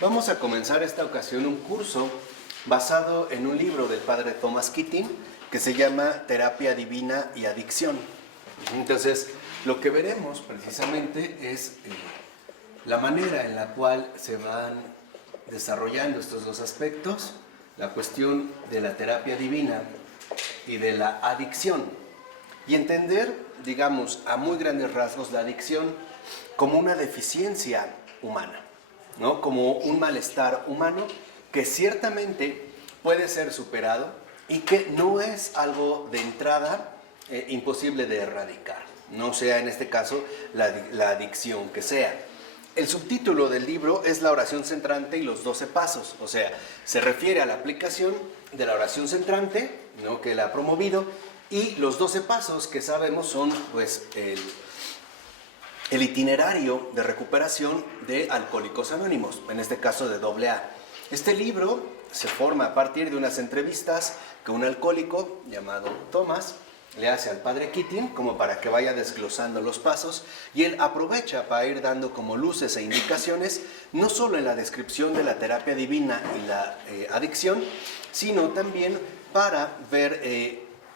Vamos a comenzar esta ocasión un curso basado en un libro del padre Thomas Keating que se llama Terapia Divina y Adicción. Entonces, lo que veremos precisamente es la manera en la cual se van desarrollando estos dos aspectos, la cuestión de la terapia divina y de la adicción, y entender, digamos, a muy grandes rasgos la adicción como una deficiencia humana, ¿no? Como un malestar humano que ciertamente puede ser superado y que no es algo de entrada imposible de erradicar, no sea en este caso la adicción que sea. El subtítulo del libro es La oración centrante y los 12 pasos, o sea, se refiere a la aplicación de la oración centrante, ¿no?, que él ha promovido, y los 12 pasos que sabemos son pues el itinerario de recuperación de Alcohólicos Anónimos, en este caso de AA. Este libro se forma a partir de unas entrevistas que un alcohólico llamado Thomas le hace al padre Keating como para que vaya desglosando los pasos, y él aprovecha para ir dando como luces e indicaciones no solo en la descripción de la terapia divina y la adicción, sino también para ver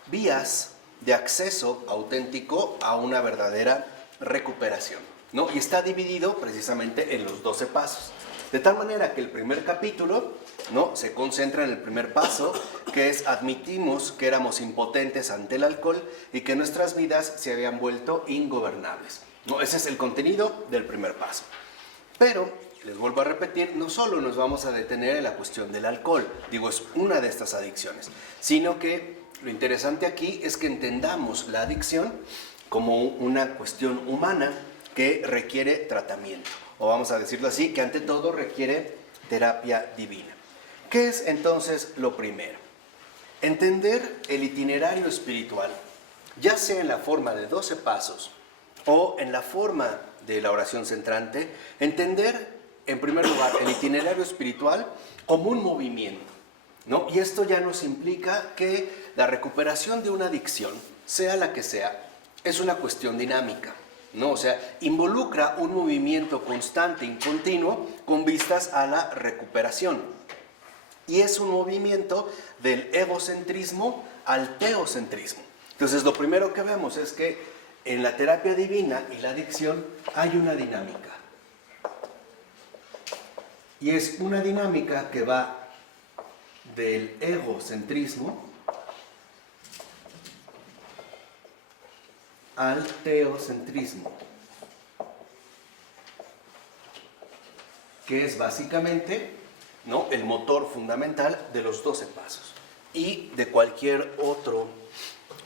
vías de acceso auténtico a una verdadera recuperación, ¿no? Y está dividido precisamente en los 12 pasos. De tal manera que el primer capítulo, ¿no?, se concentra en el primer paso, que es admitimos que éramos impotentes ante el alcohol y que nuestras vidas se habían vuelto ingobernables, ¿no? Ese es el contenido del primer paso. Pero, les vuelvo a repetir, no solo nos vamos a detener en la cuestión del alcohol, digo, es una de estas adicciones, sino que lo interesante aquí es que entendamos la adicción como una cuestión humana que requiere tratamiento, o vamos a decirlo así, que ante todo requiere terapia divina. ¿Qué es entonces lo primero? Entender el itinerario espiritual, ya sea en la forma de 12 pasos o en la forma de la oración centrante, entender en primer lugar el itinerario espiritual como un movimiento, ¿no? Y esto ya nos implica que la recuperación de una adicción, sea la que sea, es una cuestión dinámica, ¿no? O sea, involucra un movimiento constante y continuo con vistas a la recuperación. Y es un movimiento del egocentrismo al teocentrismo. Entonces, lo primero que vemos es que en la terapia divina y la adicción hay una dinámica. Y es una dinámica que va del egocentrismo al teocentrismo, que es básicamente, ¿no?, el motor fundamental de los 12 pasos y de cualquier otro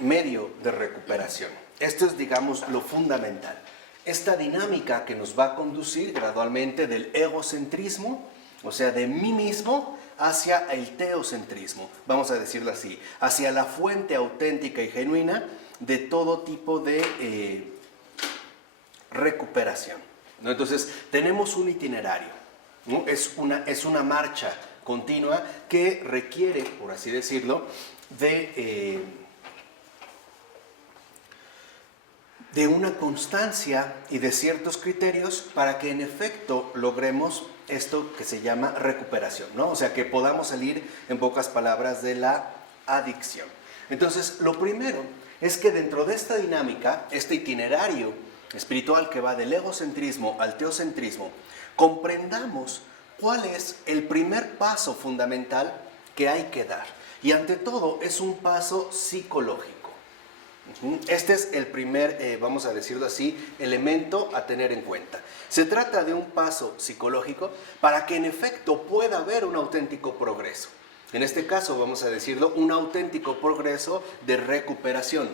medio de recuperación. Esto es, digamos, lo fundamental. Esta dinámica que nos va a conducir gradualmente del egocentrismo, o sea, de mí mismo, hacia el teocentrismo, vamos a decirlo así, hacia la fuente auténtica y genuina de todo tipo de recuperación, ¿no? Entonces, tenemos un itinerario, ¿no? Es una marcha continua que requiere, por así decirlo, de una constancia y de ciertos criterios para que en efecto logremos esto que se llama recuperación, ¿no? O sea, que podamos salir, en pocas palabras, de la adicción. Entonces, lo primero es que dentro de esta dinámica, este itinerario espiritual que va del egocentrismo al teocentrismo, comprendamos cuál es el primer paso fundamental que hay que dar. Y ante todo, es un paso psicológico. Este es el primer, vamos a decirlo así, elemento a tener en cuenta. Se trata de un paso psicológico para que en efecto pueda haber un auténtico progreso. En este caso, vamos a decirlo, un auténtico progreso de recuperación.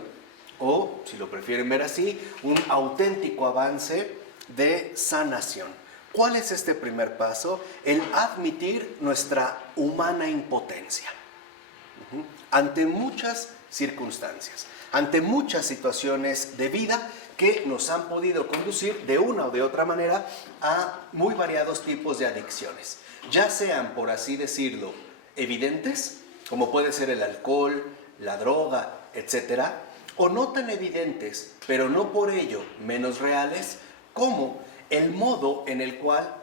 O, si lo prefieren ver así, un auténtico avance de sanación. ¿Cuál es este primer paso? El admitir nuestra humana impotencia. Ante muchas circunstancias, ante muchas situaciones de vida que nos han podido conducir de una o de otra manera a muy variados tipos de adicciones, ya sean, por así decirlo, evidentes, como puede ser el alcohol, la droga, etcétera, o no tan evidentes, pero no por ello menos reales, como el modo en el cual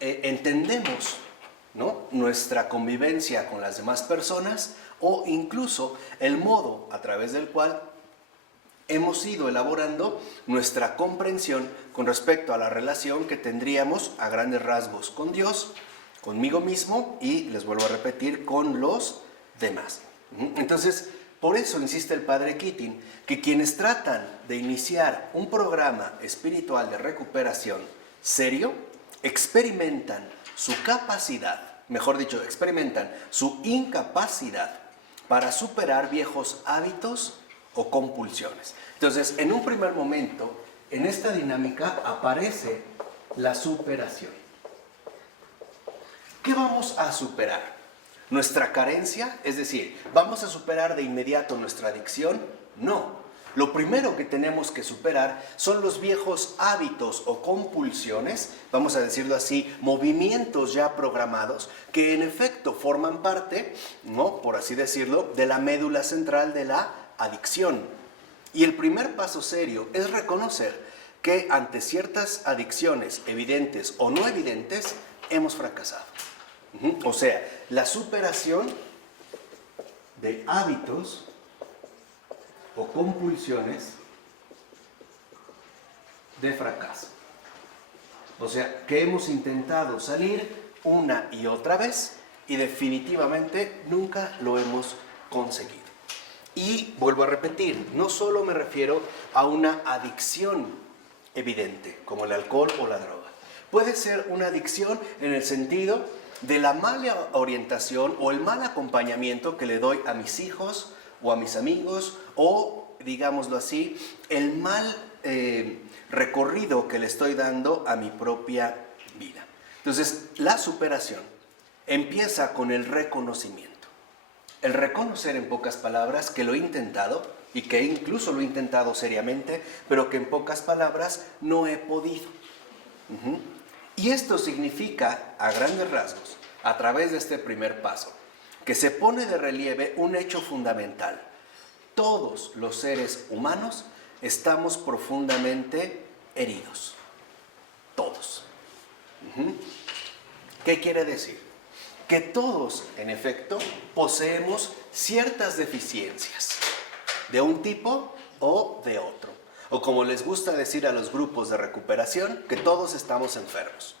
entendemos, ¿no?, nuestra convivencia con las demás personas o incluso el modo a través del cual hemos ido elaborando nuestra comprensión con respecto a la relación que tendríamos a grandes rasgos con Dios, conmigo mismo y, les vuelvo a repetir, con los demás. Entonces, por eso insiste el padre Keating que quienes tratan de iniciar un programa espiritual de recuperación serio, experimentan su capacidad, mejor dicho, experimentan su incapacidad para superar viejos hábitos o compulsiones. Entonces, en un primer momento, en esta dinámica aparece la superación. ¿Qué vamos a superar? ¿Nuestra carencia? Es decir, ¿vamos a superar de inmediato nuestra adicción? No. Lo primero que tenemos que superar son los viejos hábitos o compulsiones, vamos a decirlo así, movimientos ya programados, que en efecto forman parte, ¿no?, por así decirlo, de la médula central de la adicción. Y el primer paso serio es reconocer que ante ciertas adicciones evidentes o no evidentes, hemos fracasado. O sea, la superación de hábitos o compulsiones de fracaso. O sea, que hemos intentado salir una y otra vez y definitivamente nunca lo hemos conseguido. Y vuelvo a repetir, no solo me refiero a una adicción evidente, como el alcohol o la droga. Puede ser una adicción en el sentido de la mala orientación o el mal acompañamiento que le doy a mis hijos o a mis amigos, o, digámoslo así, el mal recorrido que le estoy dando a mi propia vida. Entonces, la superación empieza con el reconocimiento. El reconocer, en pocas palabras, que lo he intentado y que incluso lo he intentado seriamente, pero que en pocas palabras no he podido. Y esto significa, a grandes rasgos, a través de este primer paso, que se pone de relieve un hecho fundamental. Todos los seres humanos estamos profundamente heridos. Todos. ¿Qué quiere decir? Que todos, en efecto, poseemos ciertas deficiencias, de un tipo o de otro. O como les gusta decir a los grupos de recuperación, que todos estamos enfermos.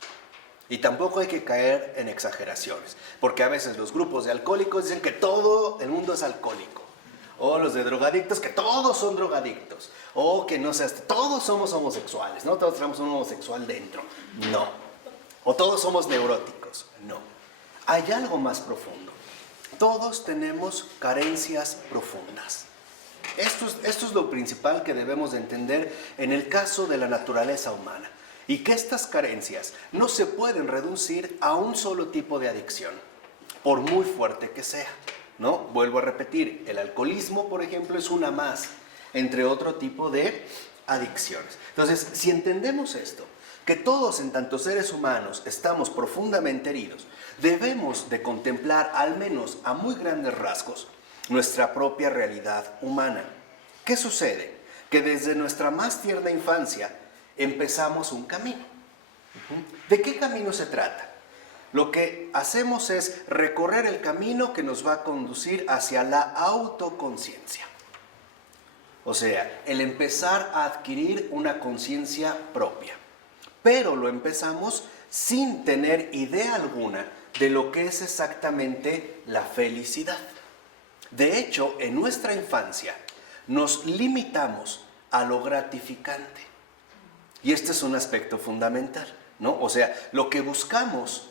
Y tampoco hay que caer en exageraciones, porque a veces los grupos de alcohólicos dicen que todo el mundo es alcohólico. O los de drogadictos, que todos son drogadictos. O que no sé, todos somos homosexuales, ¿no? Todos tenemos un homosexual dentro. No. O todos somos neuróticos. No. Hay algo más profundo. Todos tenemos carencias profundas. Esto es lo principal que debemos de entender en el caso de la naturaleza humana. Y que estas carencias no se pueden reducir a un solo tipo de adicción, por muy fuerte que sea, ¿no? Vuelvo a repetir, el alcoholismo, por ejemplo, es una más, entre otro tipo de adicciones. Entonces, si entendemos esto, que todos en tanto seres humanos estamos profundamente heridos, debemos de contemplar, al menos a muy grandes rasgos, nuestra propia realidad humana. ¿Qué sucede? Que desde nuestra más tierna infancia empezamos un camino. ¿De qué camino se trata? Lo que hacemos es recorrer el camino que nos va a conducir hacia la autoconciencia. O sea, el empezar a adquirir una conciencia propia. Pero lo empezamos sin tener idea alguna de lo que es exactamente la felicidad. De hecho, en nuestra infancia nos limitamos a lo gratificante. Y este es un aspecto fundamental, ¿no? O sea, lo que buscamos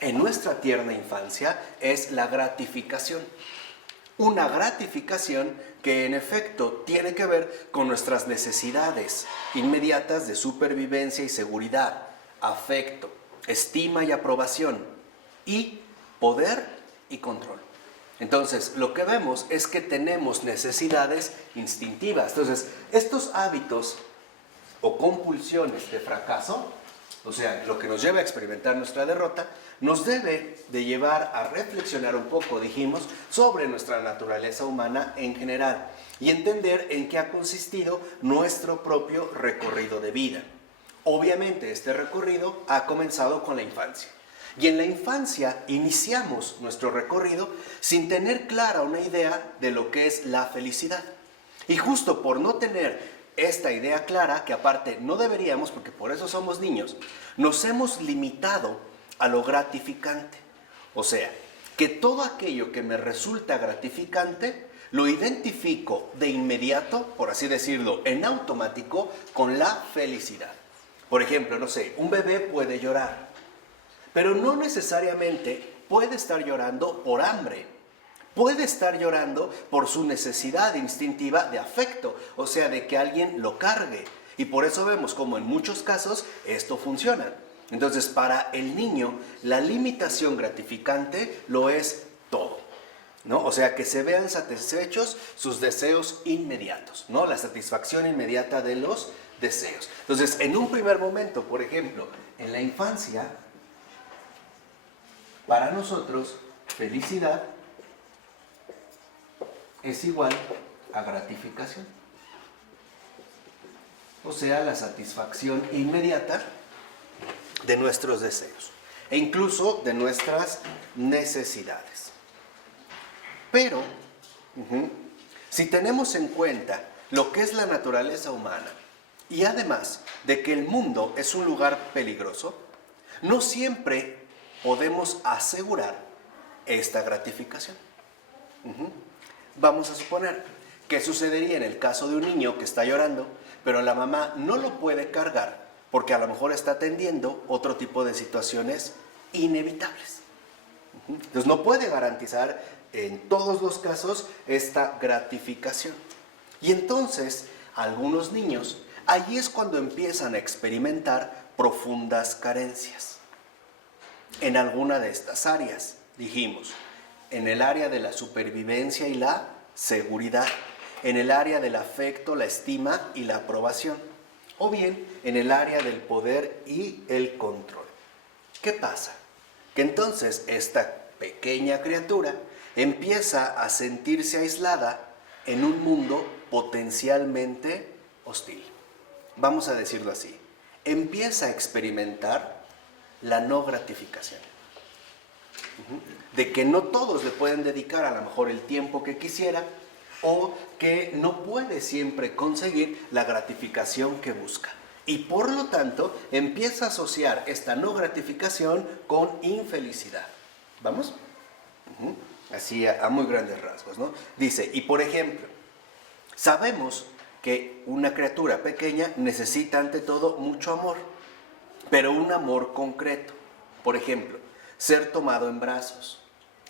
en nuestra tierna infancia es la gratificación. Una gratificación que en efecto tiene que ver con nuestras necesidades inmediatas de supervivencia y seguridad, afecto, estima y aprobación, y poder y control. Entonces, lo que vemos es que tenemos necesidades instintivas. Entonces, estos hábitos o compulsiones de fracaso, o sea, lo que nos lleva a experimentar nuestra derrota, nos debe de llevar a reflexionar un poco, dijimos, sobre nuestra naturaleza humana en general y entender en qué ha consistido nuestro propio recorrido de vida. Obviamente este recorrido ha comenzado con la infancia. Y en la infancia iniciamos nuestro recorrido sin tener clara una idea de lo que es la felicidad. Y justo por no tener esta idea clara, que aparte no deberíamos, porque por eso somos niños, nos hemos limitado a lo gratificante. O sea, que todo aquello que me resulta gratificante lo identifico de inmediato, por así decirlo, en automático, con la felicidad. Por ejemplo, no sé, un bebé puede llorar, pero no necesariamente puede estar llorando por hambre. Puede estar llorando por su necesidad instintiva de afecto, o sea, de que alguien lo cargue. Y por eso vemos como en muchos casos esto funciona. Entonces, para el niño, la limitación gratificante lo es todo, ¿no? O sea, que se vean satisfechos sus deseos inmediatos, ¿no? La satisfacción inmediata de los deseos. Entonces, en un primer momento, por ejemplo, en la infancia, para nosotros, felicidad es igual a gratificación. O sea, la satisfacción inmediata de nuestros deseos e incluso de nuestras necesidades. Pero, si tenemos en cuenta lo que es la naturaleza humana y además de que el mundo es un lugar peligroso, no siempre podemos asegurar esta gratificación. Vamos a suponer que sucedería en el caso de un niño que está llorando, pero la mamá no lo puede cargar porque a lo mejor está atendiendo otro tipo de situaciones inevitables. Entonces no puede garantizar en todos los casos esta gratificación. Y entonces algunos niños, allí es cuando empiezan a experimentar profundas carencias. En alguna de estas áreas, dijimos, en el área de la supervivencia y la seguridad, en el área del afecto, la estima y la aprobación, o bien en el área del poder y el control. ¿Qué pasa? Que entonces esta pequeña criatura empieza a sentirse aislada en un mundo potencialmente hostil. Vamos a decirlo así, empieza a experimentar la no gratificación. De que no todos le pueden dedicar a lo mejor el tiempo que quisiera o que no puede siempre conseguir la gratificación que busca. Y por lo tanto empieza a asociar esta no gratificación con infelicidad. ¿Vamos? Así a muy grandes rasgos, ¿no? Dice, y por ejemplo, sabemos que una criatura pequeña necesita ante todo mucho amor, pero un amor concreto. Por ejemplo, ser tomado en brazos,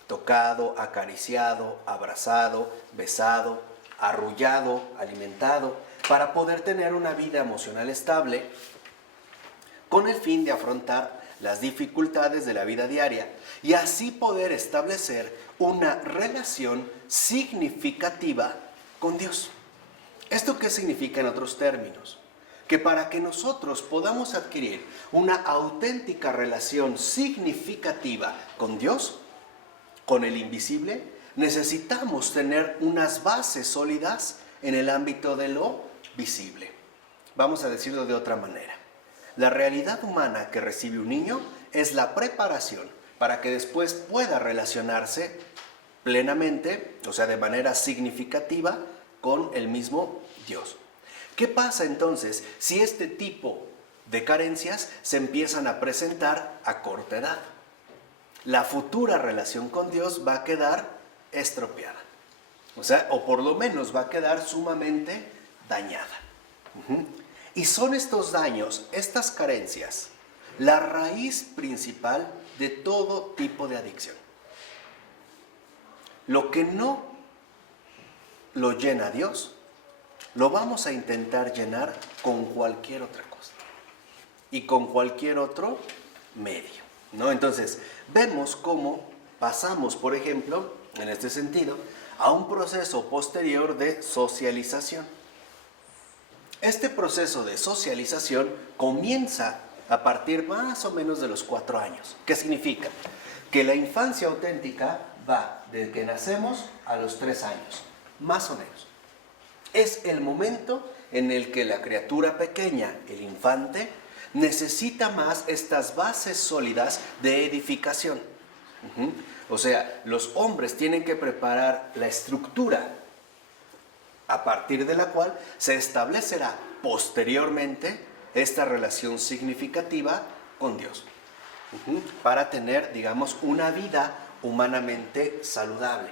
tocado, acariciado, abrazado, besado, arrullado, alimentado, para poder tener una vida emocional estable, con el fin de afrontar las dificultades de la vida diaria y así poder establecer una relación significativa con Dios. ¿Esto qué significa en otros términos? Que para que nosotros podamos adquirir una auténtica relación significativa con Dios, con el invisible, necesitamos tener unas bases sólidas en el ámbito de lo visible. Vamos a decirlo de otra manera. La realidad humana que recibe un niño es la preparación para que después pueda relacionarse plenamente, o sea, de manera significativa, con el mismo Dios. ¿Qué pasa entonces si este tipo de carencias se empiezan a presentar a corta edad? La futura relación con Dios va a quedar estropeada. O sea, o por lo menos va a quedar sumamente dañada. Y son estos daños, estas carencias, la raíz principal de todo tipo de adicción. Lo que no lo llena Dios, lo vamos a intentar llenar con cualquier otra cosa y con cualquier otro medio, ¿no? Entonces, vemos cómo pasamos, por ejemplo, en este sentido, a un proceso posterior de socialización. Este proceso de socialización comienza a partir más o menos de los 4 años. ¿Qué significa? Que la infancia auténtica va desde que nacemos a los 3 años, más o menos. Es el momento en el que la criatura pequeña, el infante, necesita más estas bases sólidas de edificación. O sea, los hombres tienen que preparar la estructura a partir de la cual se establecerá posteriormente esta relación significativa con Dios, para tener, digamos, una vida humanamente saludable.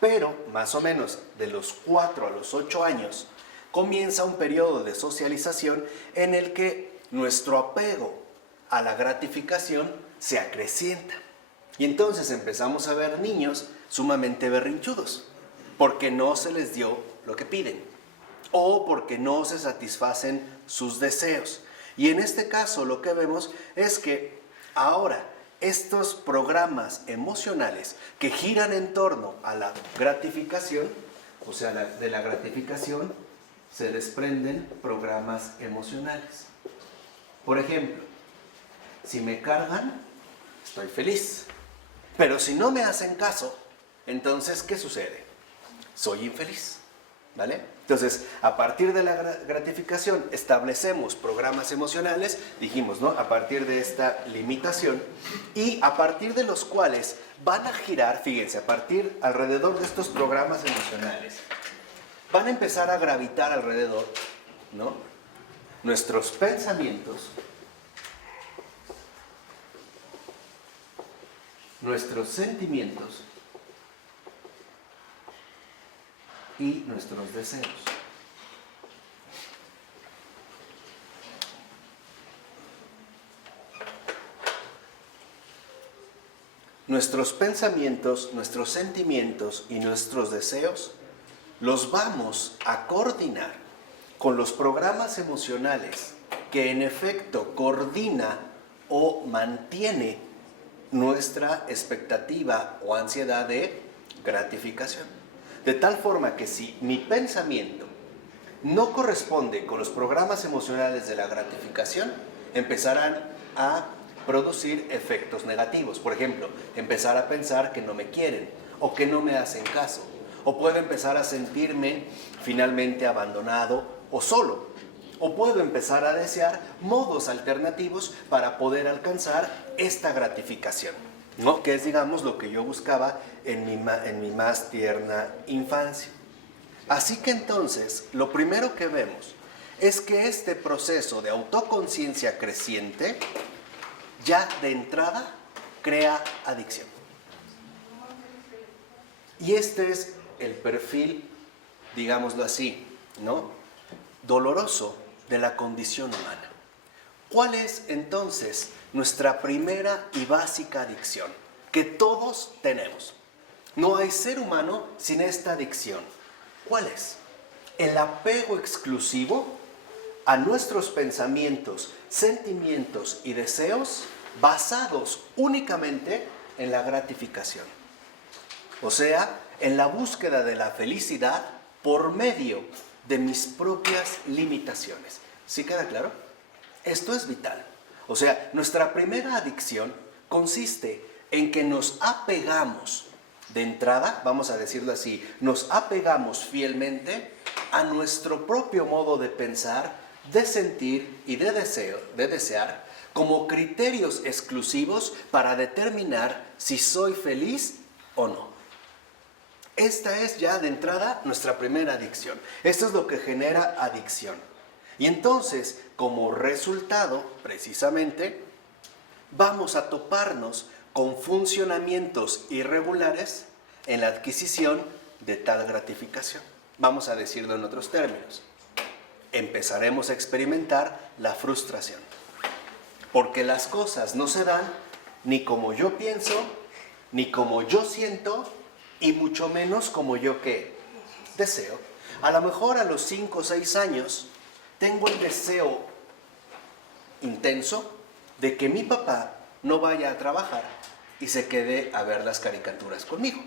Pero más o menos de los 4 a los 8 años comienza un periodo de socialización en el que nuestro apego a la gratificación se acrecienta. Y entonces empezamos a ver niños sumamente berrinchudos, porque no se les dio lo que piden, o porque no se satisfacen sus deseos. Y en este caso lo que vemos es que ahora estos programas emocionales que giran en torno a la gratificación, o sea, de la gratificación se desprenden programas emocionales. Por ejemplo, si me cargan, estoy feliz. Pero si no me hacen caso, entonces, ¿qué sucede? Soy infeliz, ¿vale? Entonces, a partir de la gratificación establecemos programas emocionales, dijimos, ¿no? A partir de esta limitación, y a partir de los cuales van a girar, fíjense, a partir alrededor de estos programas emocionales, van a empezar a gravitar alrededor, ¿no? Nuestros pensamientos, nuestros sentimientos y nuestros deseos. Nuestros pensamientos, nuestros sentimientos y nuestros deseos los vamos a coordinar con los programas emocionales que en efecto coordina o mantiene nuestra expectativa o ansiedad de gratificación. De tal forma que si mi pensamiento no corresponde con los programas emocionales de la gratificación, empezarán a producir efectos negativos. Por ejemplo, empezar a pensar que no me quieren o que no me hacen caso. O puedo empezar a sentirme finalmente abandonado o solo. O puedo empezar a desear modos alternativos para poder alcanzar esta gratificación, ¿no? Que es, digamos, lo que yo buscaba en mi más tierna infancia. Así que entonces, lo primero que vemos es que este proceso de autoconciencia creciente ya de entrada crea adicción. Y este es el perfil, digámoslo así, ¿no? Doloroso de la condición humana. ¿Cuál es entonces nuestra primera y básica adicción? Que todos tenemos. No hay ser humano sin esta adicción. ¿Cuál es? El apego exclusivo a nuestros pensamientos, sentimientos y deseos basados únicamente en la gratificación. O sea, en la búsqueda de la felicidad por medio de mis propias limitaciones. ¿Sí queda claro? Esto es vital. O sea, nuestra primera adicción consiste en que nos apegamos de entrada, vamos a decirlo así, nos apegamos fielmente a nuestro propio modo de pensar, de sentir y de desear como criterios exclusivos para determinar si soy feliz o no. Esta es ya de entrada nuestra primera adicción. Esto es lo que genera adicción. Y entonces, como resultado, precisamente, vamos a toparnos con funcionamientos irregulares en la adquisición de tal gratificación. Vamos a decirlo en otros términos. Empezaremos a experimentar la frustración. Porque las cosas no se dan ni como yo pienso, ni como yo siento, y mucho menos como yo ¿qué? Deseo. A lo mejor a los 5 o 6 años tengo el deseo intenso de que mi papá no vaya a trabajar y se quede a ver las caricaturas conmigo.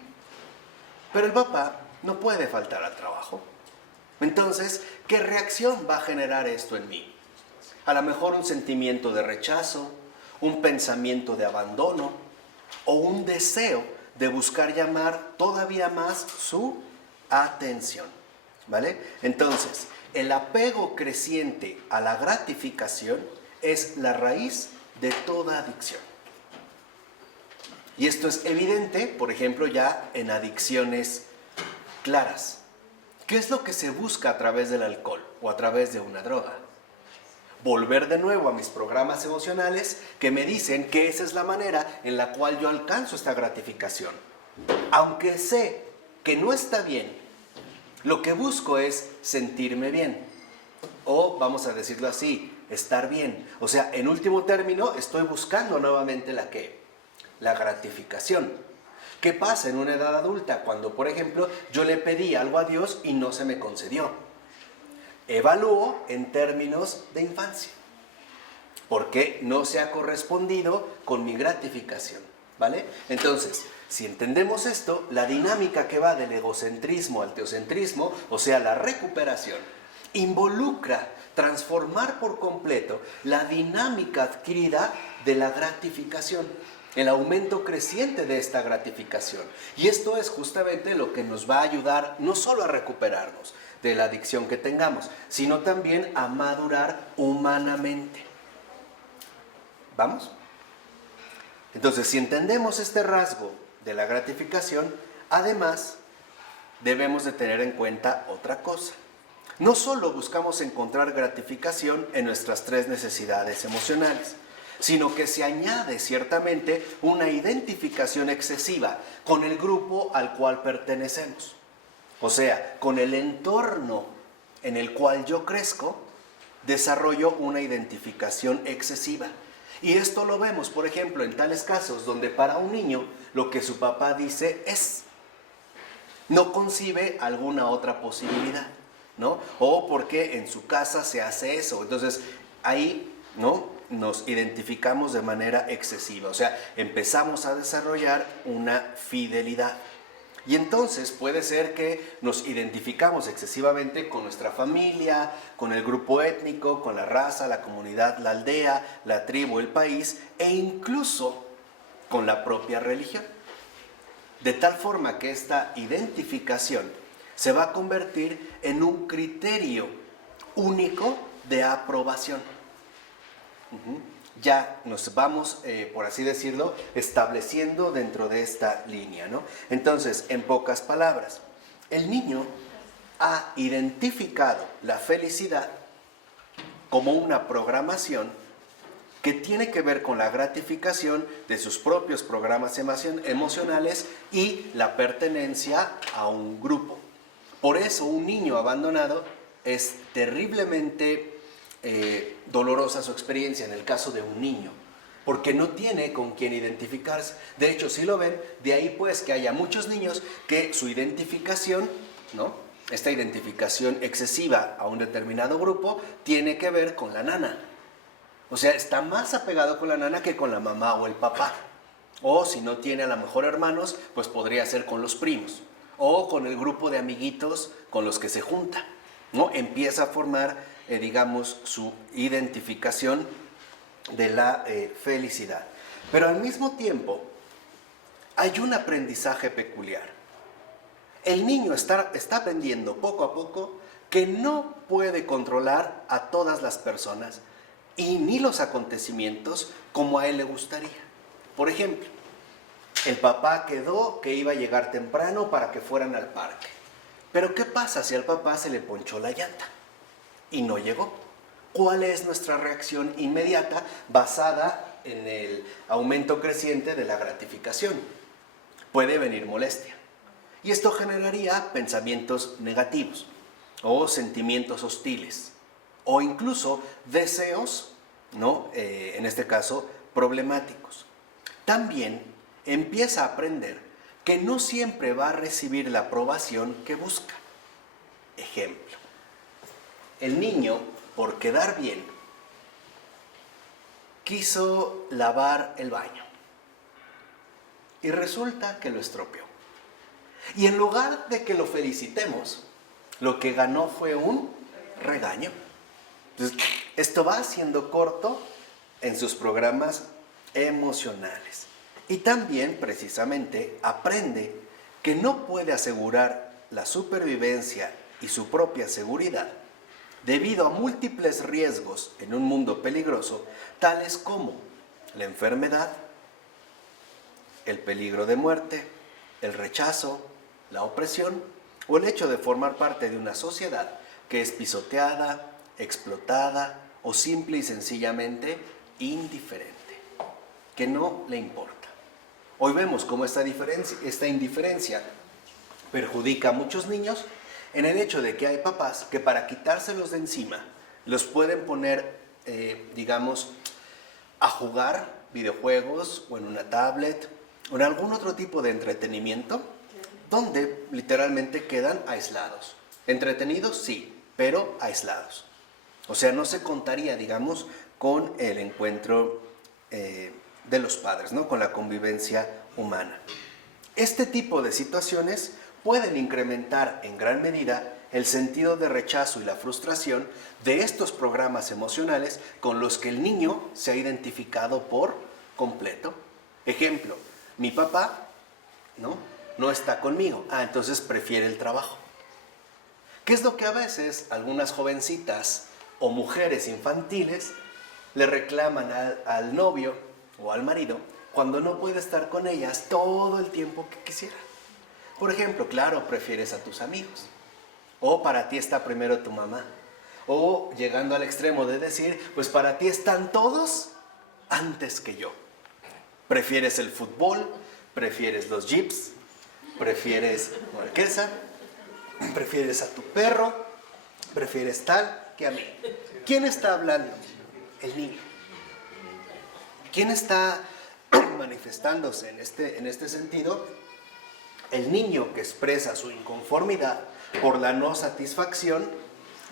Pero el papá no puede faltar al trabajo. Entonces, ¿qué reacción va a generar esto en mí? A lo mejor un sentimiento de rechazo, un pensamiento de abandono o un deseo de buscar llamar todavía más su atención, ¿vale? Entonces, el apego creciente a la gratificación es la raíz de toda adicción. Y esto es evidente, por ejemplo, ya en adicciones claras. ¿Qué es lo que se busca a través del alcohol o a través de una droga? Volver de nuevo a mis programas emocionales que me dicen que esa es la manera en la cual yo alcanzo esta gratificación. Aunque sé que no está bien, lo que busco es sentirme bien. O, vamos a decirlo así, estar bien. O sea, en último término, estoy buscando nuevamente ¿la qué? La gratificación. ¿Qué pasa en una edad adulta? Cuando, por ejemplo, yo le pedí algo a Dios y no se me concedió. Evalúo en términos de infancia. Porque no se ha correspondido con mi gratificación. ¿Vale? Entonces, si entendemos esto, la dinámica que va del egocentrismo al teocentrismo, o sea, la recuperación, involucra transformar por completo la dinámica adquirida de la gratificación, el aumento creciente de esta gratificación. Y esto es justamente lo que nos va a ayudar no solo a recuperarnos de la adicción que tengamos, sino también a madurar humanamente. ¿Vamos? Entonces, si entendemos este rasgo de la gratificación, además debemos de tener en cuenta otra cosa. No solo buscamos encontrar gratificación en nuestras tres necesidades emocionales, sino que se añade ciertamente una identificación excesiva con el grupo al cual pertenecemos. O sea, con el entorno en el cual yo crezco, desarrollo una identificación excesiva. Y esto lo vemos, por ejemplo, en tales casos donde para un niño lo que su papá dice es, no concibe alguna otra posibilidad, ¿no? O porque en su casa se hace eso. Entonces, ahí, ¿no?, nos identificamos de manera excesiva. O sea, empezamos a desarrollar una fidelidad. Y entonces puede ser que nos identificamos excesivamente con nuestra familia, con el grupo étnico, con la raza, la comunidad, la aldea, la tribu, el país e incluso con la propia religión. De tal forma que esta identificación se va a convertir en un criterio único de aprobación. Ya nos vamos, por así decirlo, estableciendo dentro de esta línea, ¿no? Entonces, en pocas palabras, el niño ha identificado la felicidad como una programación que tiene que ver con la gratificación de sus propios programas emocionales y la pertenencia a un grupo. Por eso un niño abandonado es terriblemente dolorosa su experiencia en el caso de un niño, porque no tiene con quién identificarse. De hecho, si lo ven, de ahí pues que haya muchos niños que su identificación, ¿no?, esta identificación excesiva a un determinado grupo, tiene que ver con la nana. O sea, está más apegado con la nana que con la mamá o el papá. O si no tiene a lo mejor hermanos, pues podría ser con los primos. O con el grupo de amiguitos con los que se junta, ¿no? Empieza a formar digamos, su identificación de la felicidad. Pero al mismo tiempo, hay un aprendizaje peculiar. El niño está aprendiendo poco a poco que no puede controlar a todas las personas y ni los acontecimientos como a él le gustaría. Por ejemplo, el papá quedó que iba a llegar temprano para que fueran al parque. Pero ¿qué pasa si al papá se le ponchó la llanta y no llegó? ¿Cuál es nuestra reacción inmediata basada en el aumento creciente de la gratificación? Puede venir molestia. Y esto generaría pensamientos negativos o sentimientos hostiles o incluso deseos, ¿no?, en este caso, problemáticos. También empieza a aprender que no siempre va a recibir la aprobación que busca. Ejemplo. El niño, por quedar bien, quiso lavar el baño y resulta que lo estropeó. Y en lugar de que lo felicitemos, lo que ganó fue un regaño. Entonces, esto va haciendo corto en sus programas emocionales. Y también, precisamente, aprende que no puede asegurar la supervivencia y su propia seguridad debido a múltiples riesgos en un mundo peligroso, tales como la enfermedad, el peligro de muerte, el rechazo, la opresión o el hecho de formar parte de una sociedad que es pisoteada, explotada o simple y sencillamente indiferente, que no le importa. Hoy vemos cómo esta indiferencia perjudica a muchos niños en el hecho de que hay papás que para quitárselos de encima los pueden poner, digamos, a jugar videojuegos o en una tablet o en algún otro tipo de entretenimiento donde literalmente quedan aislados. Entretenidos, sí, pero aislados. O sea, no se contaría, digamos, con el encuentro de los padres, ¿no? Con la convivencia humana. Este tipo de situaciones pueden incrementar en gran medida el sentido de rechazo y la frustración de estos programas emocionales con los que el niño se ha identificado por completo. Ejemplo, mi papá no está conmigo, entonces prefiere el trabajo. ¿Qué es lo que a veces algunas jovencitas o mujeres infantiles le reclaman al novio o al marido cuando no puede estar con ellas todo el tiempo que quisiera? Por ejemplo, claro, prefieres a tus amigos, o para ti está primero tu mamá, o llegando al extremo de decir, pues para ti están todos antes que yo. Prefieres el fútbol, prefieres los jeeps, prefieres marquesa, prefieres a tu perro, prefieres tal que a mí. ¿Quién está hablando? El niño. ¿Quién está manifestándose en este sentido? El niño que expresa su inconformidad por la no satisfacción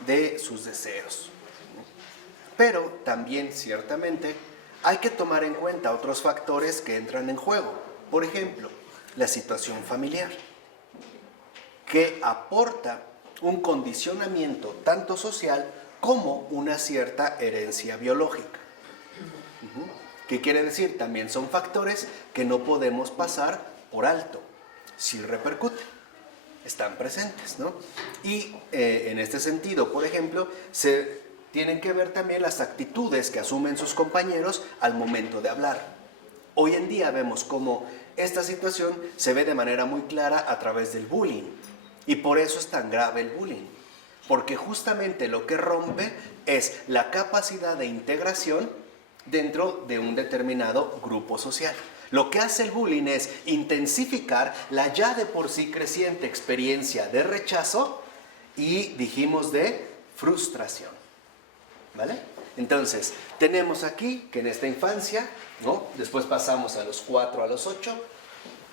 de sus deseos. Pero también, ciertamente, hay que tomar en cuenta otros factores que entran en juego. Por ejemplo, la situación familiar, que aporta un condicionamiento tanto social como una cierta herencia biológica. ¿Qué quiere decir? También son factores que no podemos pasar por alto. Sí repercuten, están presentes, ¿no? Y en este sentido, por ejemplo, se tienen que ver también las actitudes que asumen sus compañeros al momento de hablar. Hoy en día vemos cómo esta situación se ve de manera muy clara a través del bullying. Y por eso es tan grave el bullying. Porque justamente lo que rompe es la capacidad de integración dentro de un determinado grupo social. Lo que hace el bullying es intensificar la ya de por sí creciente experiencia de rechazo y, dijimos, de frustración. ¿Vale? Entonces, tenemos aquí que en esta infancia, ¿no? Después pasamos a los 4, a los 8,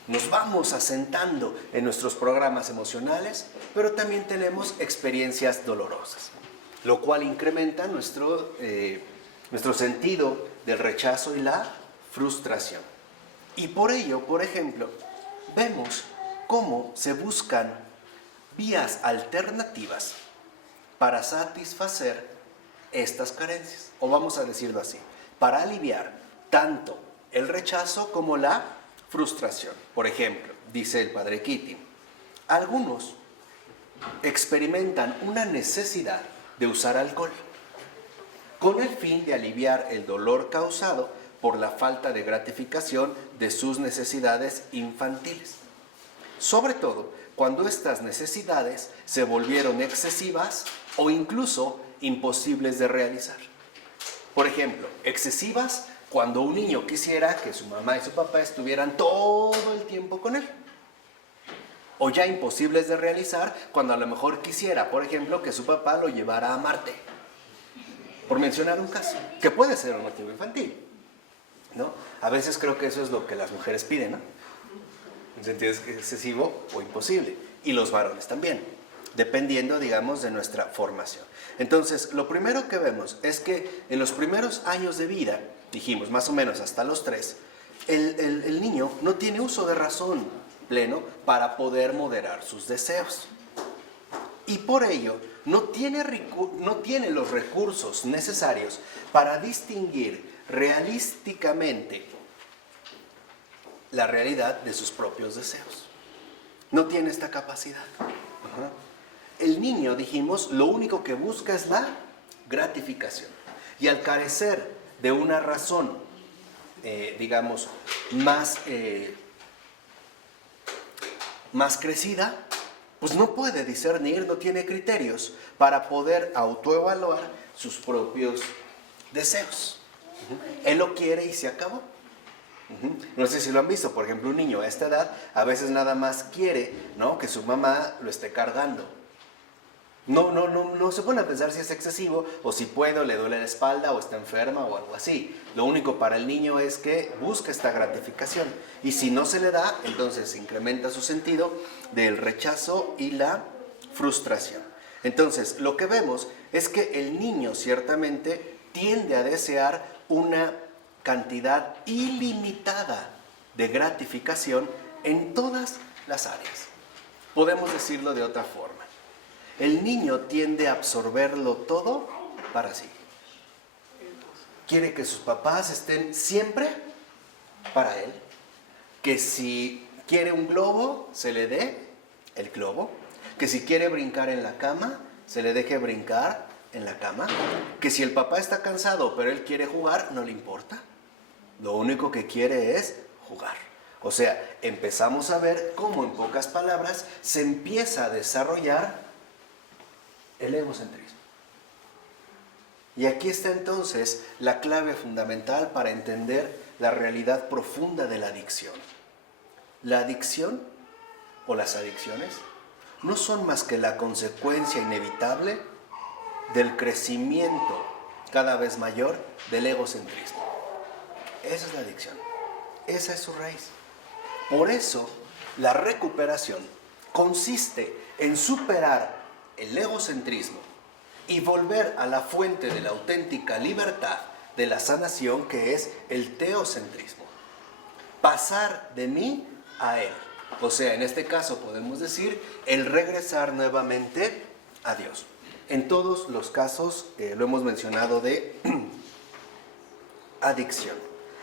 nos vamos asentando en nuestros programas emocionales, pero también tenemos experiencias dolorosas, lo cual incrementa nuestro sentido del rechazo y la frustración. Y por ello, por ejemplo, vemos cómo se buscan vías alternativas para satisfacer estas carencias, o vamos a decirlo así, para aliviar tanto el rechazo como la frustración. Por ejemplo, dice el padre Keating, algunos experimentan una necesidad de usar alcohol con el fin de aliviar el dolor causado por la falta de gratificación de sus necesidades infantiles, sobre todo cuando estas necesidades se volvieron excesivas o incluso imposibles de realizar. Por ejemplo, excesivas cuando un niño quisiera que su mamá y su papá estuvieran todo el tiempo con él. O ya imposibles de realizar cuando a lo mejor quisiera, por ejemplo, que su papá lo llevara a Marte. Por mencionar un caso, que puede ser un motivo infantil, ¿no? A veces creo que eso es lo que las mujeres piden, ¿no? En sentido excesivo o imposible. Y los varones también, dependiendo, digamos, de nuestra formación. Entonces, lo primero que vemos es que en los primeros años de vida, dijimos más o menos hasta los 3, el niño no tiene uso de razón pleno para poder moderar sus deseos. Y por ello no tiene los recursos necesarios para distinguir realísticamente la realidad de sus propios deseos. No tiene esta capacidad. El niño, dijimos, lo único que busca es la gratificación. Y al carecer de una razón, digamos, más crecida, pues no puede discernir, no tiene criterios para poder autoevaluar sus propios deseos. Él lo quiere y se acabó. No sé si lo han visto, por ejemplo, un niño a esta edad a veces nada más quiere, ¿no?, que su mamá lo esté cargando. No se pone a pensar si es excesivo o si puede o le duele la espalda o está enferma o algo así. Lo único para el niño es que busca esta gratificación. Y si no se le da, entonces se incrementa su sentido del rechazo y la frustración. Entonces, lo que vemos es que el niño ciertamente tiende a desear una cantidad ilimitada de gratificación en todas las áreas. Podemos decirlo de otra forma. El niño tiende a absorberlo todo para sí. Quiere que sus papás estén siempre para él. Que si quiere un globo, se le dé el globo. Que si quiere brincar en la cama, se le deje brincar en la cama. Que si el papá está cansado, pero él quiere jugar, no le importa. Lo único que quiere es jugar. O sea, empezamos a ver cómo, en pocas palabras, se empieza a desarrollar el egocentrismo. Y aquí está entonces la clave fundamental para entender la realidad profunda de la adicción. La adicción o las adicciones no son más que la consecuencia inevitable del crecimiento cada vez mayor del egocentrismo. Esa es la adicción. Esa es su raíz. Por eso, la recuperación consiste en superar el egocentrismo y volver a la fuente de la auténtica libertad de la sanación, que es el teocentrismo. Pasar de mí a él. O sea, en este caso podemos decir el regresar nuevamente a Dios. En todos los casos lo hemos mencionado de adicción.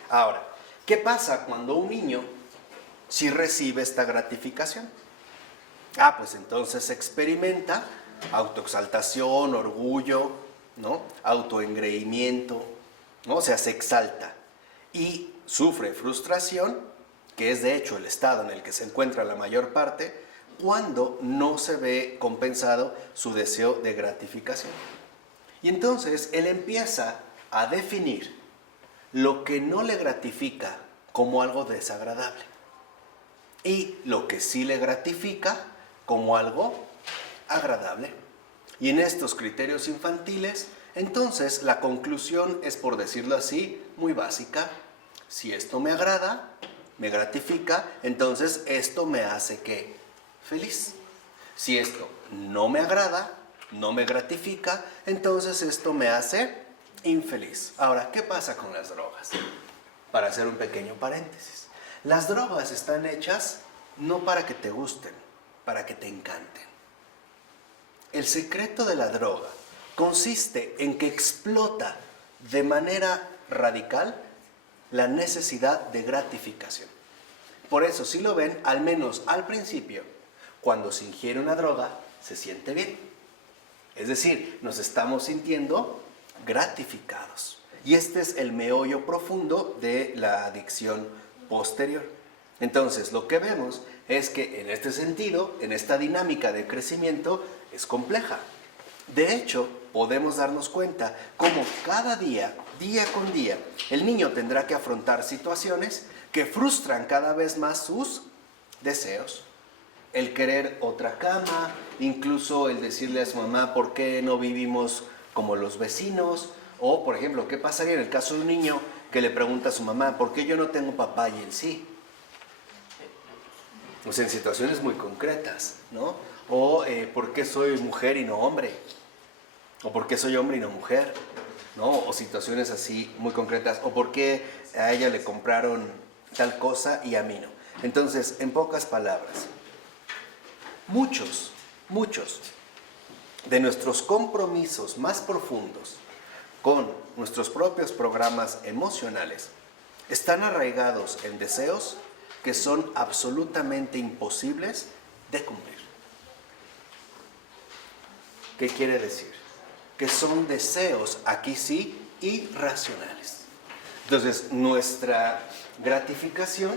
Ahora, ¿qué pasa cuando un niño sí recibe esta gratificación? Pues entonces experimenta autoexaltación, orgullo, ¿no?, autoengreimiento, ¿no? O sea, se exalta y sufre frustración, que es de hecho el estado en el que se encuentra la mayor parte, cuando no se ve compensado su deseo de gratificación. Y entonces él empieza a definir lo que no le gratifica como algo desagradable y lo que sí le gratifica como algo agradable. Y en estos criterios infantiles, entonces la conclusión es, por decirlo así, muy básica. Si esto me agrada, me gratifica, entonces esto me hace ¿qué? Feliz. Si esto no me agrada, no me gratifica, entonces esto me hace infeliz. Ahora, ¿qué pasa con las drogas? Para hacer un pequeño paréntesis. Las drogas están hechas no para que te gusten, para que te encanten. El secreto de la droga consiste en que explota de manera radical la necesidad de gratificación. Por eso, si lo ven, al menos al principio, cuando se ingiere una droga, se siente bien. Es decir, nos estamos sintiendo gratificados. Y este es el meollo profundo de la adicción posterior. Entonces, lo que vemos es que en este sentido, en esta dinámica de crecimiento, es compleja. De hecho, podemos darnos cuenta cómo cada día, día con día, el niño tendrá que afrontar situaciones que frustran cada vez más sus deseos. El querer otra cama, incluso el decirle a su mamá por qué no vivimos como los vecinos. O, por ejemplo, ¿qué pasaría en el caso de un niño que le pregunta a su mamá por qué yo no tengo papá y él sí? O sea, en situaciones muy concretas, ¿no? O ¿por qué soy mujer y no hombre? O ¿por qué soy hombre y no mujer? ¿No? O situaciones así muy concretas. O ¿por qué a ella le compraron tal cosa y a mí no? Entonces, en pocas palabras, muchos de nuestros compromisos más profundos con nuestros propios programas emocionales están arraigados en deseos que son absolutamente imposibles de cumplir. ¿Qué quiere decir? Que son deseos, aquí sí, irracionales. Entonces, nuestra gratificación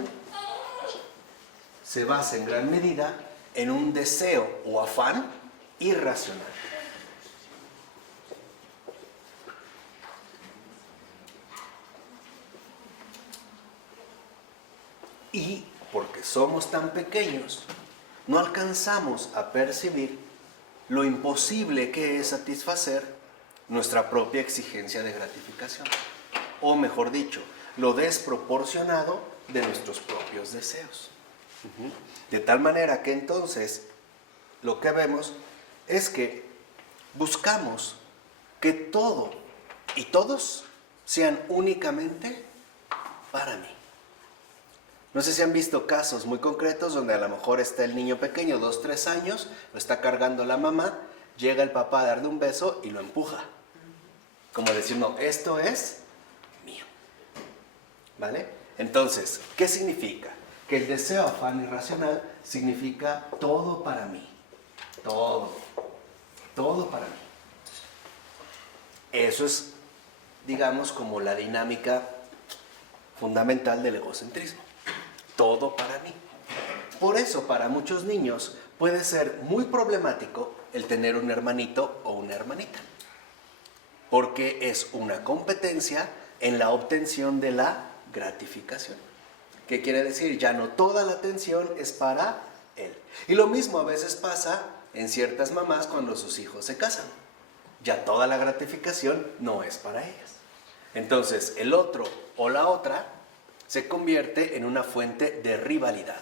se basa en gran medida en un deseo o afán irracional. Y porque somos tan pequeños, no alcanzamos a percibir lo imposible que es satisfacer nuestra propia exigencia de gratificación. O mejor dicho, lo desproporcionado de nuestros propios deseos. De tal manera que entonces lo que vemos es que buscamos que todo y todos sean únicamente para mí. No sé si han visto casos muy concretos donde a lo mejor está el niño pequeño, 2, 3 años, lo está cargando la mamá, llega el papá a darle un beso y lo empuja. Como decir, no, esto es mío. ¿Vale? Entonces, ¿qué significa? Que el deseo afán irracional significa todo para mí. Todo para mí. Eso es, digamos, como la dinámica fundamental del egocentrismo. Todo para mí. Por eso, para muchos niños puede ser muy problemático el tener un hermanito o una hermanita. Porque es una competencia en la obtención de la gratificación. ¿Qué quiere decir? Ya no toda la atención es para él. Y lo mismo a veces pasa en ciertas mamás cuando sus hijos se casan. Ya toda la gratificación no es para ellas. Entonces, el otro o la otra se convierte en una fuente de rivalidad.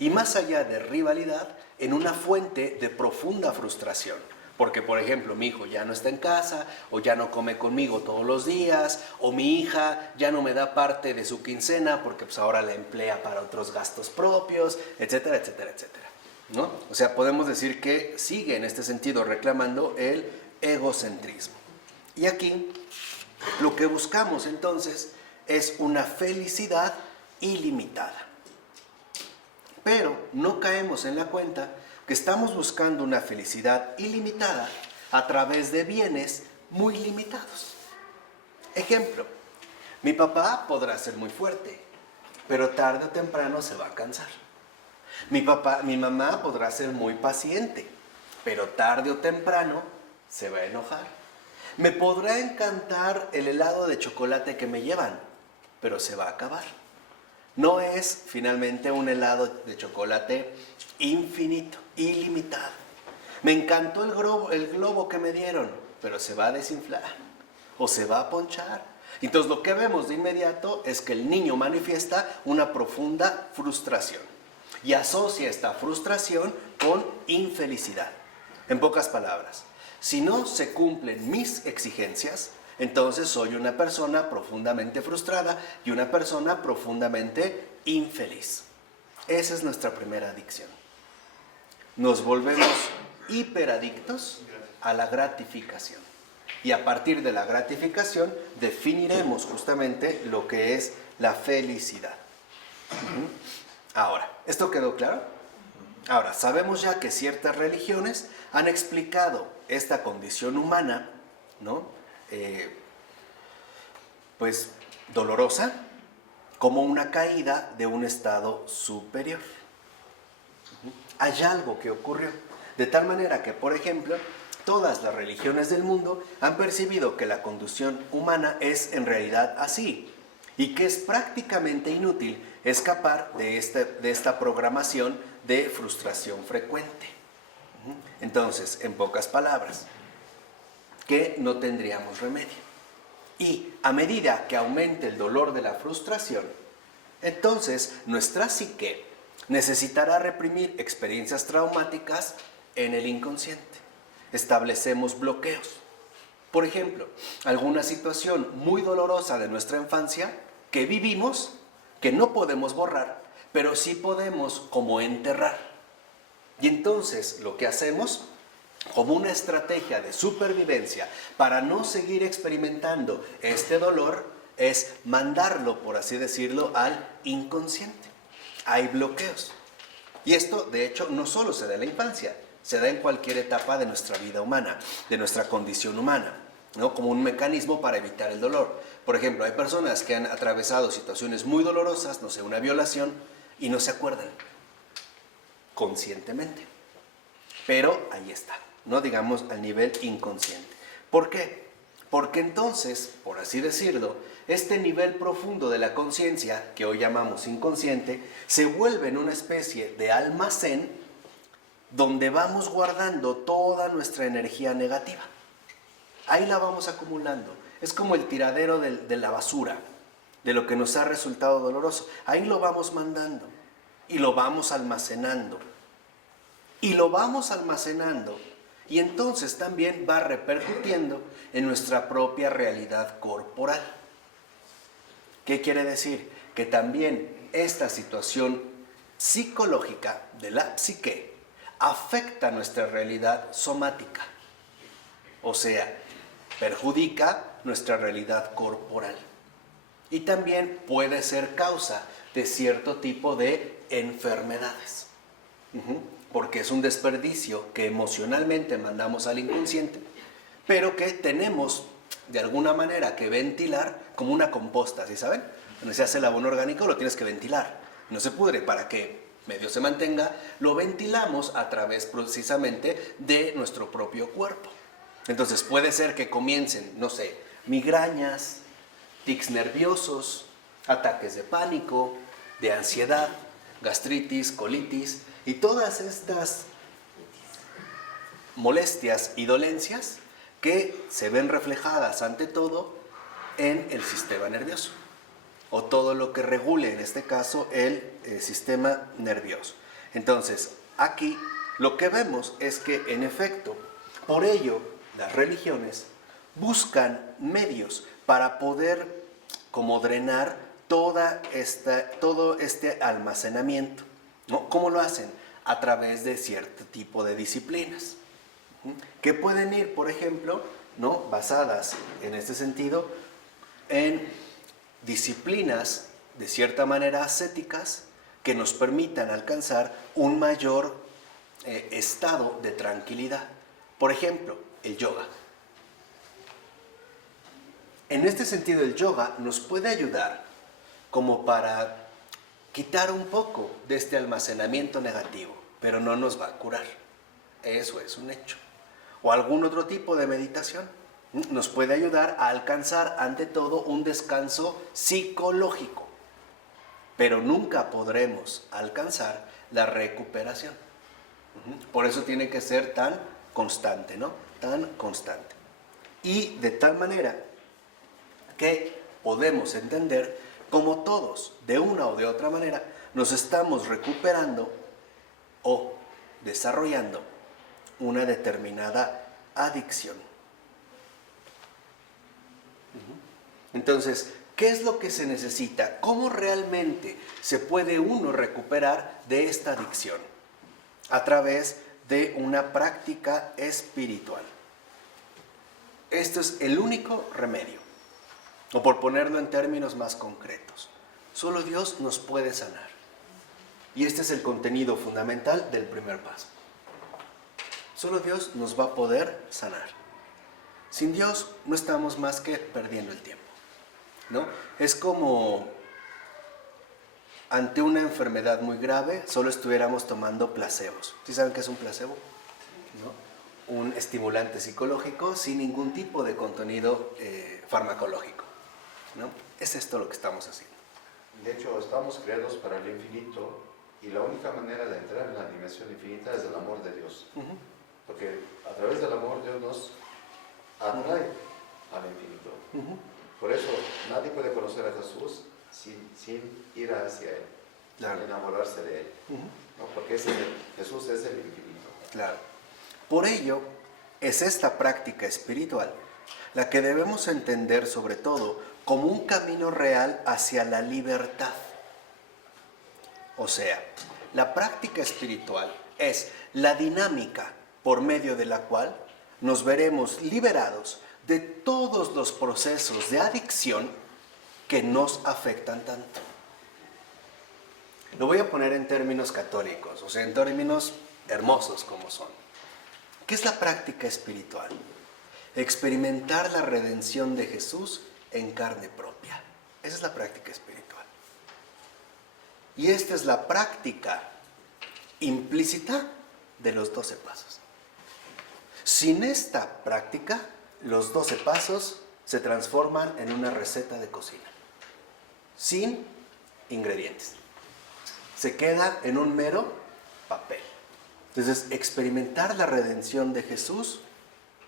Y más allá de rivalidad, en una fuente de profunda frustración. Porque, por ejemplo, mi hijo ya no está en casa, o ya no come conmigo todos los días, o mi hija ya no me da parte de su quincena porque pues, ahora la emplea para otros gastos propios, etcétera, etcétera, etcétera. ¿No? O sea, podemos decir que sigue en este sentido reclamando el egocentrismo. Y aquí, lo que buscamos entonces es una felicidad ilimitada. Pero no caemos en la cuenta que estamos buscando una felicidad ilimitada a través de bienes muy limitados. Ejemplo, mi papá podrá ser muy fuerte, pero tarde o temprano se va a cansar. Mi mamá podrá ser muy paciente, pero tarde o temprano se va a enojar. Me podrá encantar el helado de chocolate que me llevan, pero se va a acabar. No es finalmente un helado de chocolate infinito, ilimitado. Me encantó el globo que me dieron, pero se va a desinflar o se va a ponchar. Entonces lo que vemos de inmediato es que el niño manifiesta una profunda frustración y asocia esta frustración con infelicidad. En pocas palabras, si no se cumplen mis exigencias, entonces soy una persona profundamente frustrada y una persona profundamente infeliz. Esa es nuestra primera adicción. Nos volvemos hiperadictos a la gratificación. Y a partir de la gratificación definiremos justamente lo que es la felicidad. Ahora, ¿esto quedó claro? Ahora, sabemos ya que ciertas religiones han explicado esta condición humana, ¿no? Pues dolorosa, como una caída de un estado superior. Hay algo que ocurrió, de tal manera que, por ejemplo, todas las religiones del mundo han percibido que la condición humana es en realidad así, y que es prácticamente inútil escapar de esta programación de frustración frecuente. Entonces, en pocas palabras, que no tendríamos remedio. Y a medida que aumente el dolor de la frustración, entonces nuestra psique necesitará reprimir experiencias traumáticas en el inconsciente. Establecemos bloqueos. Por ejemplo, alguna situación muy dolorosa de nuestra infancia que vivimos, que no podemos borrar, pero sí podemos como enterrar. Y entonces lo que hacemos, como una estrategia de supervivencia para no seguir experimentando este dolor, es mandarlo, por así decirlo, al inconsciente. Hay bloqueos. Y esto, de hecho, no solo se da en la infancia, se da en cualquier etapa de nuestra vida humana, de nuestra condición humana, ¿no? Como un mecanismo para evitar el dolor. Por ejemplo, hay personas que han atravesado situaciones muy dolorosas, no sé, una violación, y no se acuerdan conscientemente. Pero ahí está, ¿no? Digamos al nivel inconsciente. ¿Por qué? Porque entonces, por así decirlo, este nivel profundo de la conciencia, que hoy llamamos inconsciente, se vuelve en una especie de almacén donde vamos guardando toda nuestra energía negativa. Ahí la vamos acumulando. Es como el tiradero de la basura, de lo que nos ha resultado doloroso. Ahí lo vamos mandando y lo vamos almacenando. Y lo vamos almacenando y entonces también va repercutiendo en nuestra propia realidad corporal. ¿Qué quiere decir? Que también esta situación psicológica de la psique afecta nuestra realidad somática. O sea, perjudica nuestra realidad corporal. Y también puede ser causa de cierto tipo de enfermedades. Porque es un desperdicio que emocionalmente mandamos al inconsciente, pero que tenemos de alguna manera que ventilar como una composta, ¿sí saben? Cuando se hace el abono orgánico lo tienes que ventilar, no se pudre, para que medio se mantenga, lo ventilamos a través precisamente de nuestro propio cuerpo. Entonces puede ser que comiencen, no sé, migrañas, tics nerviosos, ataques de pánico, de ansiedad, gastritis, colitis, y todas estas molestias y dolencias que se ven reflejadas ante todo en el sistema nervioso, o todo lo que regule, en este caso, el sistema nervioso. Entonces, aquí lo que vemos es que, en efecto, por ello, las religiones buscan medios para poder como drenar todo este almacenamiento, ¿no? ¿Cómo lo hacen? A través de cierto tipo de disciplinas, que pueden ir, por ejemplo, ¿no? Basadas en este sentido en disciplinas de cierta manera ascéticas que nos permitan alcanzar un mayor estado de tranquilidad. Por ejemplo, el yoga. En este sentido, el yoga nos puede ayudar como para quitar un poco de este almacenamiento negativo, pero no nos va a curar. Eso es un hecho. O algún otro tipo de meditación nos puede ayudar a alcanzar, ante todo, un descanso psicológico, pero nunca podremos alcanzar la recuperación. Por eso tiene que ser tan constante, ¿no? Tan constante. Y de tal manera que podemos entender cómo todos, de una o de otra manera, nos estamos recuperando o desarrollando una determinada adicción. Entonces, ¿qué es lo que se necesita? ¿Cómo realmente se puede uno recuperar de esta adicción? A través de una práctica espiritual. Esto es el único remedio. O por ponerlo en términos más concretos, solo Dios nos puede sanar. Y este es el contenido fundamental del primer paso. Solo Dios nos va a poder sanar. Sin Dios no estamos más que perdiendo el tiempo, ¿no? Es como ante una enfermedad muy grave solo estuviéramos tomando placebos. ¿Sí saben qué es un placebo? ¿No? Un estimulante psicológico sin ningún tipo de contenido farmacológico, ¿no? Es esto lo que estamos haciendo. De hecho, estamos creados para el infinito y la única manera de entrar en la dimensión infinita es el amor de Dios. Porque a través del amor Dios nos atrae al infinito. Por eso nadie puede conocer a Jesús sin ir hacia Él, sin enamorarse de Él. ¿No? Porque Jesús es el infinito. Claro. Por ello, es esta práctica espiritual la que debemos entender sobre todo como un camino real hacia la libertad. O sea, la práctica espiritual es la dinámica por medio de la cual nos veremos liberados de todos los procesos de adicción que nos afectan tanto. Lo voy a poner en términos católicos, o sea, en términos hermosos como son. ¿Qué es la práctica espiritual? Experimentar la redención de Jesús en carne propia. Esa es la práctica espiritual. Y esta es la práctica implícita de los 12 pasos. Sin esta práctica, los 12 pasos se transforman en una receta de cocina, sin ingredientes. Se queda en un mero papel. Entonces, experimentar la redención de Jesús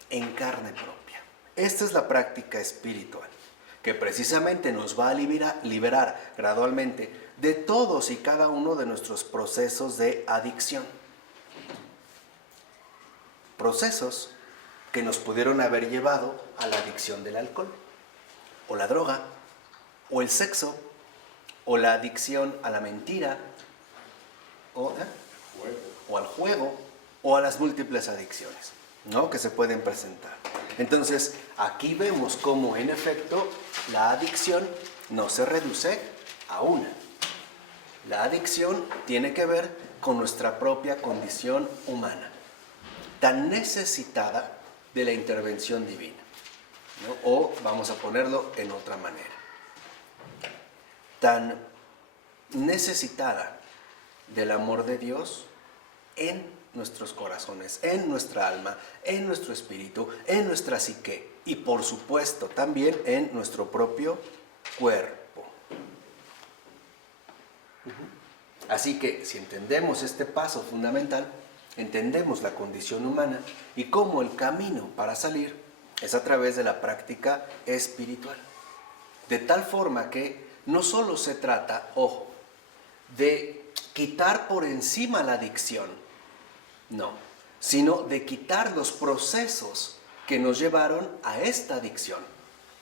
en carne propia. Esta es la práctica espiritual, que precisamente nos va a liberar gradualmente de todos y cada uno de nuestros procesos de adicción. Procesos que nos pudieron haber llevado a la adicción del alcohol, o la droga, o el sexo, o la adicción a la mentira, o al juego, o a las múltiples adicciones, ¿no?, que se pueden presentar. Entonces, aquí vemos cómo, en efecto, la adicción no se reduce a una. La adicción tiene que ver con nuestra propia condición humana, tan necesitada de la intervención divina, ¿no? O vamos a ponerlo en otra manera, tan necesitada del amor de Dios en nuestros corazones, en nuestra alma, en nuestro espíritu, en nuestra psique y por supuesto también en nuestro propio cuerpo. Así que si entendemos este paso fundamental, entendemos la condición humana y cómo el camino para salir es a través de la práctica espiritual. De tal forma que no solo se trata, ojo, de quitar por encima la adicción, no, sino de quitar los procesos que nos llevaron a esta adicción.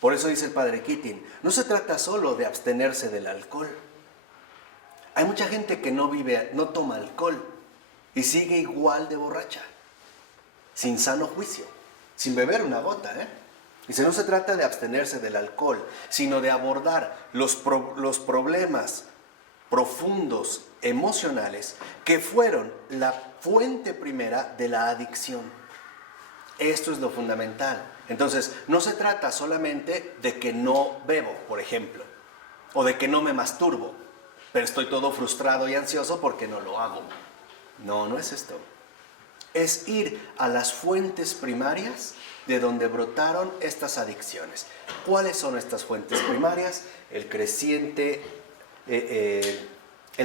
Por eso dice el padre Keating, no se trata solo de abstenerse del alcohol. Hay mucha gente que no toma alcohol y sigue igual de borracha, sin sano juicio, sin beber una gota, Dice, no se trata de abstenerse del alcohol, sino de abordar los problemas profundos, emocionales, que fueron la fuente primera de la adicción. Esto es lo fundamental. Entonces, no se trata solamente de que no bebo, por ejemplo, o de que no me masturbo, pero estoy todo frustrado y ansioso porque no lo hago. No, no es esto. Es ir a las fuentes primarias de donde brotaron estas adicciones. ¿Cuáles son estas fuentes primarias? El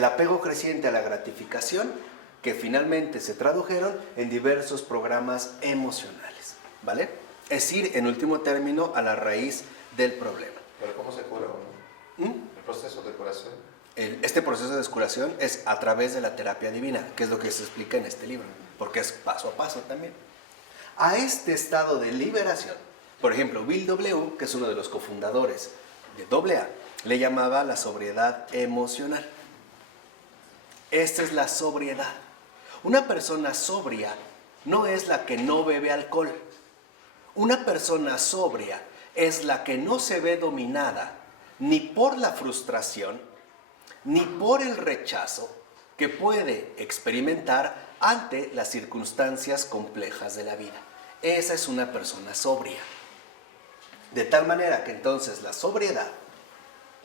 apego creciente a la gratificación, que finalmente se tradujeron en diversos programas emocionales, ¿vale? Es ir, en último término, a la raíz del problema. ¿Pero cómo se cura uno? ¿El proceso de curación? Este proceso de descuración es a través de la terapia divina, que es lo que se explica en este libro, porque es paso a paso también. A este estado de liberación, por ejemplo, Bill W., que es uno de los cofundadores de AA, le llamaba la sobriedad emocional. Esta es la sobriedad. Una persona sobria no es la que no bebe alcohol. Una persona sobria es la que no se ve dominada ni por la frustración, ni por el rechazo que puede experimentar ante las circunstancias complejas de la vida. Esa es una persona sobria. De tal manera que entonces la sobriedad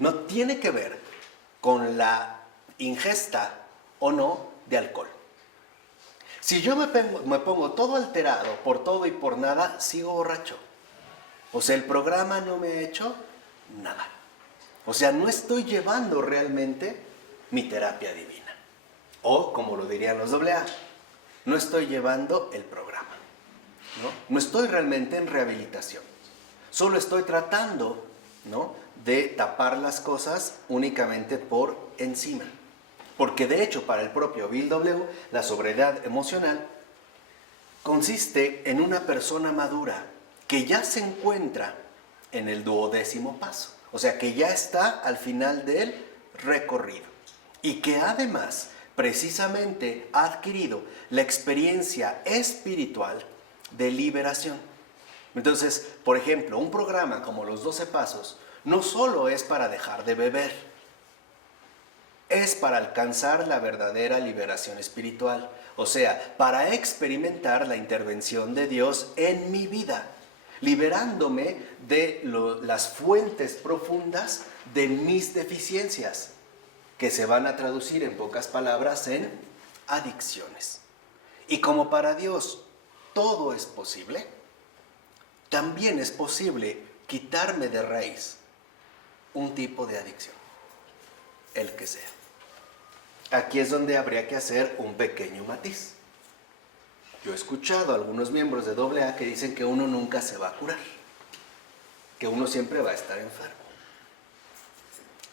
no tiene que ver con la ingesta o no de alcohol. Si yo me pongo todo alterado por todo y por nada, sigo borracho. O sea, el programa no me ha hecho nada. O sea, no estoy llevando realmente mi terapia divina. O, como lo dirían los AA, no estoy llevando el programa. No estoy realmente en rehabilitación. Solo estoy tratando, ¿no?, de tapar las cosas únicamente por encima. Porque de hecho, para el propio Bill W., la sobriedad emocional consiste en una persona madura que ya se encuentra en el 12º paso. O sea, que ya está al final del recorrido. Y que además, precisamente, ha adquirido la experiencia espiritual de liberación. Entonces, por ejemplo, un programa como los 12 pasos no solo es para dejar de beber. es para alcanzar la verdadera liberación espiritual, o sea, para experimentar la intervención de Dios en mi vida, liberándome de las fuentes profundas de mis deficiencias, que se van a traducir en pocas palabras en adicciones. Y como para Dios todo es posible, también es posible quitarme de raíz un tipo de adicción, el que sea. Aquí es donde habría que hacer un pequeño matiz. Yo he escuchado a algunos miembros de AA que dicen que uno nunca se va a curar, que uno siempre va a estar enfermo.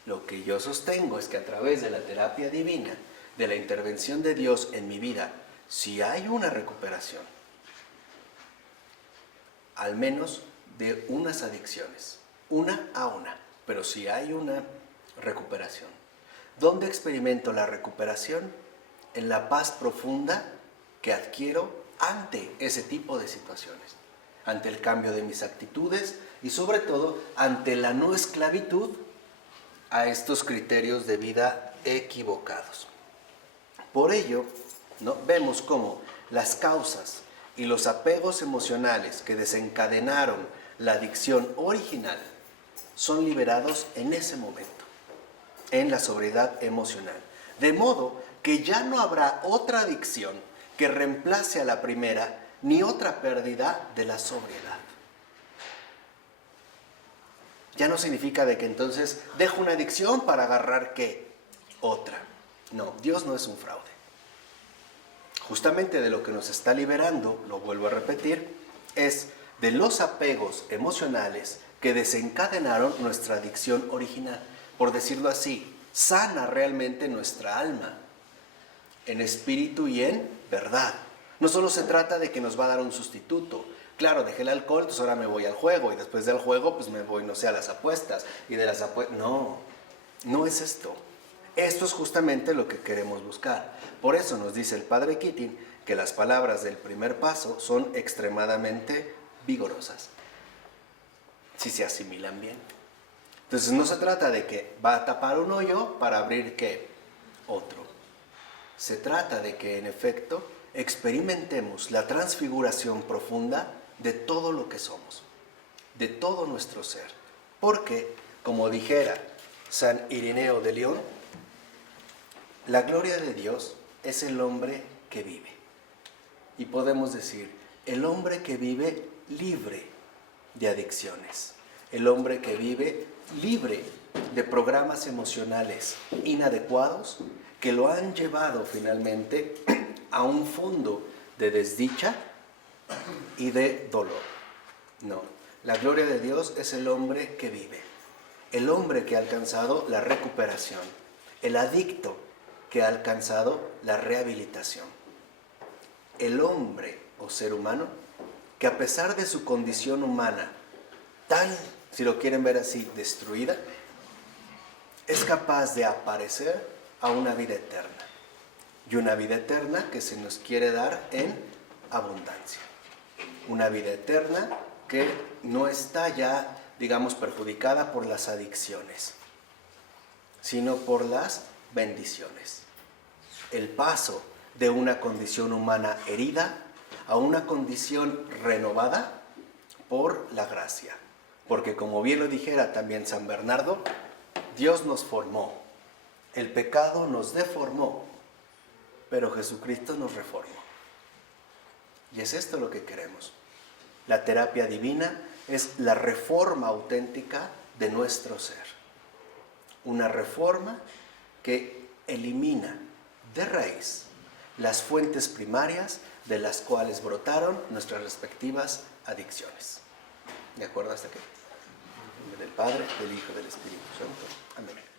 Lo que yo sostengo es que a través de la terapia divina, de la intervención de Dios en mi vida, si hay una recuperación, al menos de unas adicciones, una a una, pero si hay una recuperación. ¿Dónde experimento la recuperación? En la paz profunda que adquiero ante ese tipo de situaciones, ante el cambio de mis actitudes y sobre todo ante la no esclavitud a estos criterios de vida equivocados. Por ello, ¿no?, vemos cómo las causas y los apegos emocionales que desencadenaron la adicción original son liberados en ese momento, en la sobriedad emocional. De modo que ya no habrá otra adicción que reemplace a la primera, ni otra pérdida de la sobriedad. Ya no significa de que entonces dejo una adicción para agarrar ¿qué? Otra. No, Dios no es un fraude. Justamente de lo que nos está liberando, lo vuelvo a repetir, es de los apegos emocionales que desencadenaron nuestra adicción original. Por decirlo así, sana realmente nuestra alma, en espíritu y en verdad. No solo se trata de que nos va a dar un sustituto. Claro, dejé el alcohol, entonces ahora me voy al juego, y después del juego pues me voy, no sé, a las apuestas, y de las apuestas... No, no es esto. Esto es justamente lo que queremos buscar. Por eso nos dice el Padre Keating que las palabras del primer paso son extremadamente vigorosas, si se asimilan bien. Entonces no se trata de que va a tapar un hoyo para abrir ¿qué? Otro. Se trata de que en efecto experimentemos la transfiguración profunda de todo lo que somos, de todo nuestro ser. Porque, como dijera San Irineo de León, la gloria de Dios es el hombre que vive. Y podemos decir, el hombre que vive libre de adicciones, el hombre que vive libre de programas emocionales inadecuados que lo han llevado finalmente a un fondo de desdicha y de dolor. No, la gloria de Dios es el hombre que vive, el hombre que ha alcanzado la recuperación, el adicto que ha alcanzado la rehabilitación, el hombre o ser humano que a pesar de su condición humana tan, si lo quieren ver así, destruida, es capaz de aparecer a una vida eterna. Y una vida eterna que se nos quiere dar en abundancia. Una vida eterna que no está ya, digamos, perjudicada por las adicciones, sino por las bendiciones. El paso de una condición humana herida a una condición renovada por la gracia. Porque como bien lo dijera también San Bernardo, Dios nos formó, el pecado nos deformó, pero Jesucristo nos reformó. Y es esto lo que queremos. La terapia divina es la reforma auténtica de nuestro ser. Una reforma que elimina de raíz las fuentes primarias de las cuales brotaron nuestras respectivas adicciones. ¿De acuerdo hasta aquí? En nombre del Padre, del Hijo y del Espíritu Santo. Amén.